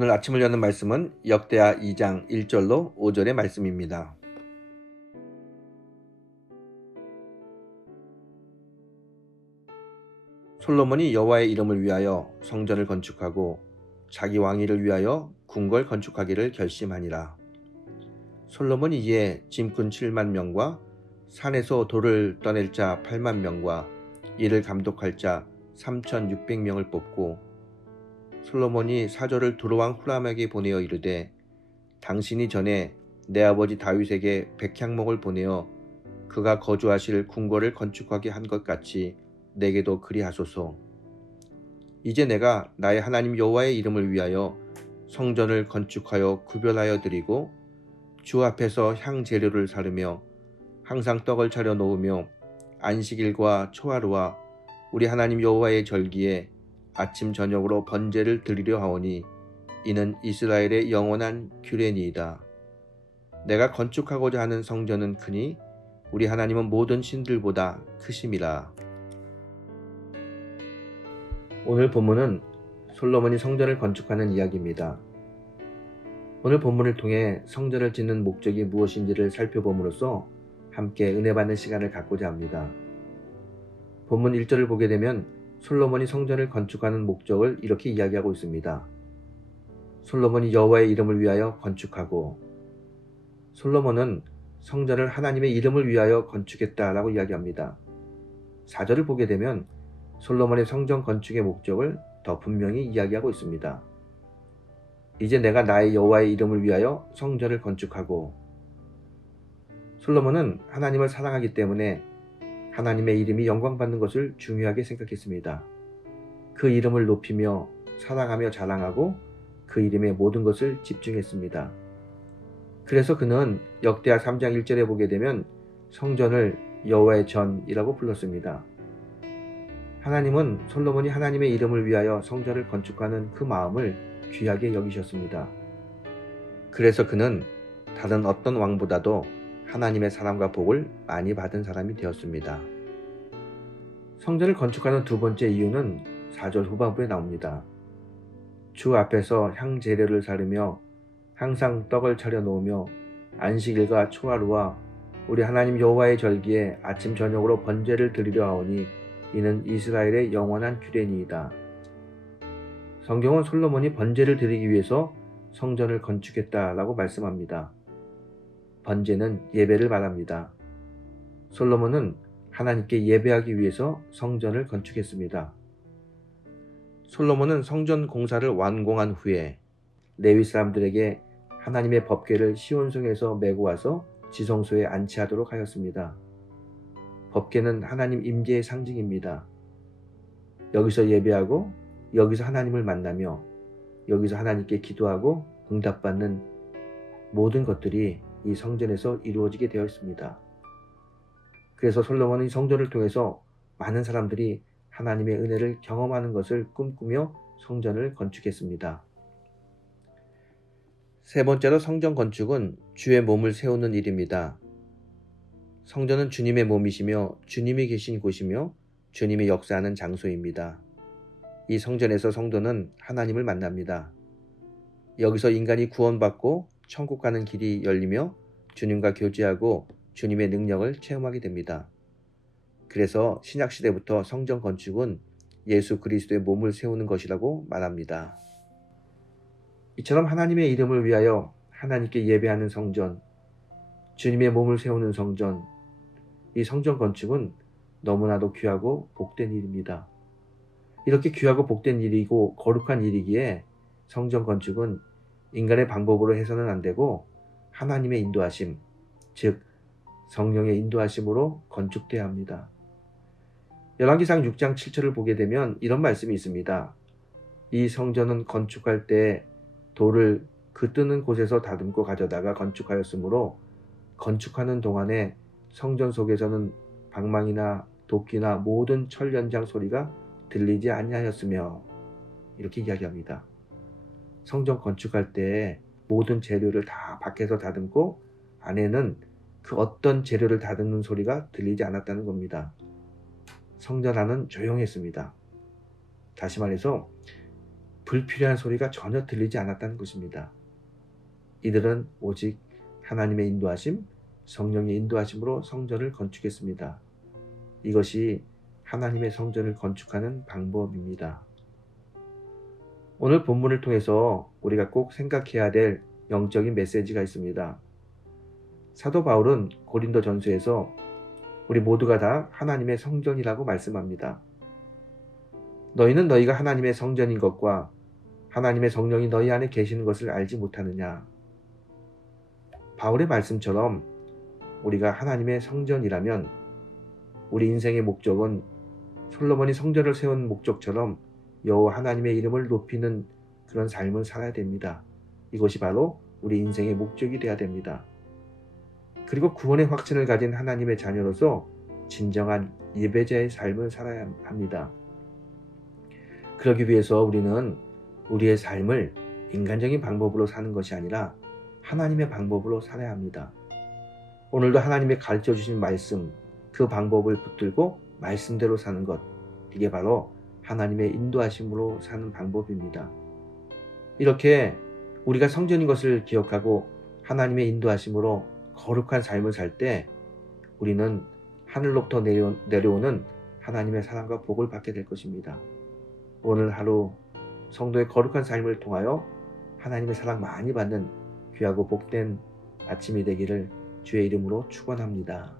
오늘 아침을 여는 말씀은 역대하 2장 1절로 5절의 말씀입니다. 솔로몬이 여호와의 이름을 위하여 성전을 건축하고 자기 왕위를 위하여 궁궐 건축하기를 결심하니라. 솔로몬이 이에 짐꾼 7만 명과 산에서 돌을 떠낼 자 8만 명과 이를 감독할 자 3,600명을 뽑고 솔로몬이 사절을 두로왕 후람에게 보내어 이르되 당신이 전에 내 아버지 다윗에게 백향목을 보내어 그가 거주하실 궁궐을 건축하게 한 것 같이 내게도 그리하소서. 이제 내가 나의 하나님 여호와의 이름을 위하여 성전을 건축하여 구별하여 드리고 주 앞에서 향 재료를 사르며 항상 떡을 차려 놓으며 안식일과 초하루와 우리 하나님 여호와의 절기에 아침 저녁으로 번제를 드리려 하오니 이는 이스라엘의 영원한 규례니이다. 내가 건축하고자 하는 성전은 크니 우리 하나님은 모든 신들보다 크심이라. 오늘 본문은 솔로몬이 성전을 건축하는 이야기입니다. 오늘 본문을 통해 성전을 짓는 목적이 무엇인지를 살펴봄으로써 함께 은혜 받는 시간을 갖고자 합니다. 본문 1절을 보게 되면 솔로몬이 성전을 건축하는 목적을 이렇게 이야기하고 있습니다. 솔로몬이 여호와의 이름을 위하여 건축하고, 솔로몬은 성전을 하나님의 이름을 위하여 건축했다라고 이야기합니다. 4절을 보게 되면 솔로몬의 성전 건축의 목적을 더 분명히 이야기하고 있습니다. 이제 내가 나의 여호와의 이름을 위하여 성전을 건축하고, 솔로몬은 하나님을 사랑하기 때문에 하나님의 이름이 영광받는 것을 중요하게 생각했습니다. 그 이름을 높이며 사랑하며 자랑하고 그 이름의 모든 것을 집중했습니다. 그래서 그는 역대하 3장 1절에 보게 되면 성전을 여호와의 전이라고 불렀습니다. 하나님은 솔로몬이 하나님의 이름을 위하여 성전을 건축하는 그 마음을 귀하게 여기셨습니다. 그래서 그는 다른 어떤 왕보다도 하나님의 사랑과 복을 많이 받은 사람이 되었습니다. 성전을 건축하는 두 번째 이유는 4절 후반부에 나옵니다. 주 앞에서 향 재료를 사르며 항상 떡을 차려 놓으며 안식일과 초하루와 우리 하나님 여호와의 절기에 아침 저녁으로 번제를 드리려 하오니 이는 이스라엘의 영원한 규례니이다. 성경은 솔로몬이 번제를 드리기 위해서 성전을 건축했다라고 말씀합니다. 번제는 예배를 말합니다. 솔로몬은 하나님께 예배하기 위해서 성전을 건축했습니다. 솔로몬은 성전 공사를 완공한 후에 레위 사람들에게 하나님의 법궤를 시온성에서 메고 와서 지성소에 안치하도록 하였습니다. 법궤는 하나님 임재의 상징입니다. 여기서 예배하고 여기서 하나님을 만나며 여기서 하나님께 기도하고 응답받는 모든 것들이 이 성전에서 이루어지게 되어 있습니다. 그래서 솔로몬은 이 성전을 통해서 많은 사람들이 하나님의 은혜를 경험하는 것을 꿈꾸며 성전을 건축했습니다. 세 번째로 성전 건축은 주의 몸을 세우는 일입니다. 성전은 주님의 몸이시며 주님이 계신 곳이며 주님이 역사하는 장소입니다. 이 성전에서 성도는 하나님을 만납니다. 여기서 인간이 구원받고 천국 가는 길이 열리며 주님과 교제하고 주님의 능력을 체험하게 됩니다. 그래서 신약시대부터 성전 건축은 예수 그리스도의 몸을 세우는 것이라고 말합니다. 이처럼 하나님의 이름을 위하여 하나님께 예배하는 성전, 주님의 몸을 세우는 성전, 이 성전 건축은 너무나도 귀하고 복된 일입니다. 이렇게 귀하고 복된 일이고 거룩한 일이기에 성전 건축은 인간의 방법으로 해서는 안 되고 하나님의 인도하심, 즉 성령의 인도하심으로 건축돼야 합니다. 열왕기상 6장 7절을 보게 되면 이런 말씀이 있습니다. 이 성전은 건축할 때 돌을 그 뜨는 곳에서 다듬고 가져다가 건축하였으므로 건축하는 동안에 성전 속에서는 방망이나 도끼나 모든 철 연장 소리가 들리지 아니하였으며, 이렇게 이야기합니다. 성전 건축할 때 모든 재료를 다 밖에서 다듬고 안에는 그 어떤 재료를 다듬는 소리가 들리지 않았다는 겁니다. 성전 안은 조용했습니다. 다시 말해서 불필요한 소리가 전혀 들리지 않았다는 것입니다. 이들은 오직 하나님의 인도하심, 성령의 인도하심으로 성전을 건축했습니다. 이것이 하나님의 성전을 건축하는 방법입니다. 오늘 본문을 통해서 우리가 꼭 생각해야 될 영적인 메시지가 있습니다. 사도 바울은 고린도 전서에서 우리 모두가 다 하나님의 성전이라고 말씀합니다. 너희는 너희가 하나님의 성전인 것과 하나님의 성령이 너희 안에 계시는 것을 알지 못하느냐. 바울의 말씀처럼 우리가 하나님의 성전이라면 우리 인생의 목적은 솔로몬이 성전을 세운 목적처럼 여호와 하나님의 이름을 높이는 그런 삶을 살아야 됩니다. 이것이 바로 우리 인생의 목적이 되어야 됩니다. 그리고 구원의 확신을 가진 하나님의 자녀로서 진정한 예배자의 삶을 살아야 합니다. 그러기 위해서 우리는 우리의 삶을 인간적인 방법으로 사는 것이 아니라 하나님의 방법으로 살아야 합니다. 오늘도 하나님의 가르쳐 주신 말씀, 그 방법을 붙들고 말씀대로 사는 것, 이게 바로 하나님의 인도하심으로 사는 방법입니다. 이렇게 우리가 성전인 것을 기억하고 하나님의 인도하심으로 거룩한 삶을 살 때 우리는 하늘로부터 내려오는 하나님의 사랑과 복을 받게 될 것입니다. 오늘 하루 성도의 거룩한 삶을 통하여 하나님의 사랑 많이 받는 귀하고 복된 아침이 되기를 주의 이름으로 축원합니다.